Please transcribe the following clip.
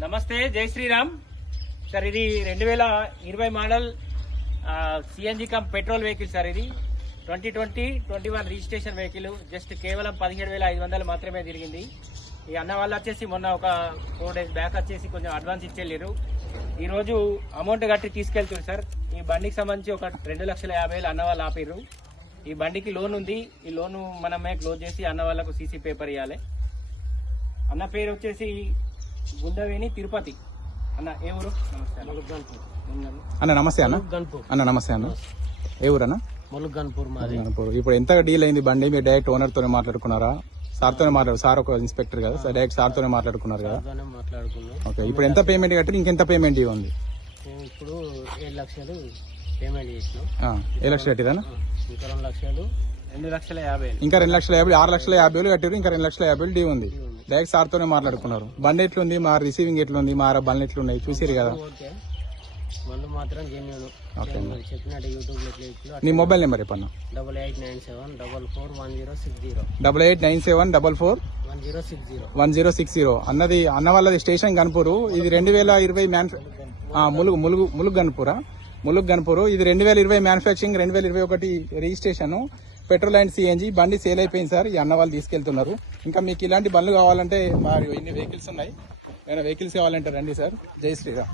నమస్తే, జై శ్రీరామ్ సార్. ఇది 2020 model CNG come petrol vehicle sir. ఇది 2020-21 రిజిస్ట్రేషన్ వెహికల్. జస్ట్ కేవలం 17,500 మాత్రమే తిరిగింది. ఈ అన్న వాళ్ళు వచ్చేసి మొన్న ఒక 4 days బ్యాక్ వచ్చేసి కొంచెం అడ్వాన్స్ ఇచ్చేళ్ళారు. ఈ రోజు అమౌంట్ కట్టి తీసుకెళ్తారు సార్. ఈ బండికి సంబంధించి ఒక 2,50,000 అన్న వాళ్ళు ఆపిర్రు. ఈ బండికి లోన్ ఉంది. ఈ లోన్ మనమే క్లోజ్ చేసి అన్న వాళ్ళకు సీసీ పేపర్ ఇవ్వాలి. అన్న పేరు వచ్చేసి గుండవేణి తిరుపతి. అన్న ఏ ఊరు? అన్న నమస్తే అన్న. అన్న నమస్తే అన్న. ఏ ఊరు అన్న? ములుగన్పూర్. ఇప్పుడు ఎంత డీల్ అయింది బండి? మీరు డైరెక్ట్ ఓనర్ తోనే మాట్లాడుకున్నారా? సార్ తోనే సార్ ఒక ఇన్స్పెక్టర్ కదా సార్, డైరెక్ట్ సార్ తోనే మాట్లాడుకున్నారు కదా? ఓకే. ఇప్పుడు ఎంత పేమెంట్ కట్టి ఇంకెంత పేమెంట్ ఇవ్వండి? ఇప్పుడు 7 లక్షలు పేమెంట్ చేసినాం. 7 లక్షలు కట్టిదా? ఇంకా 2 లక్షలు 2,50,000. ఇంకా 2,50,000, 6,50,000 కట్టారు. ఇంకా 2,50,000 డ్యూ ఉంది. డైరెక్ట్ సార్ తోనే మాట్లాడుకున్నారు. బండి ఎట్లుంది, మా రిసీవింగ్ ఎట్లుంది, మా బండ్లు ఎట్లున్నాయి చూసిరు కదా? మందు మాత్రం జెన్యూన్. చెప్పినట్టు యూట్యూబ్. నీ మొబైల్ నెంబర్ చెప్పన్న. 8897441060. 8897441060. అన్నది అన్న వాళ్ళది స్టేషన్ గన్పూరు. ఇది 2020 ములుగు గన్పూరా? ములుగు గన్పూర్. ఇది 2020 manufacturing, 2021 registration, petrol and CNG. బండి సేల్ అయిపోయింది సార్. ఈ అన్న వాళ్ళు తీసుకెళ్తున్నారు. ఇంకా మీకు ఇలాంటి బండ్లు కావాలంటే మరి ఇన్ని వెహికల్స్ ఉన్నాయి. ఏమైనా వెహికల్స్ కావాలంటే రండి సార్. జై శ్రీరామ్.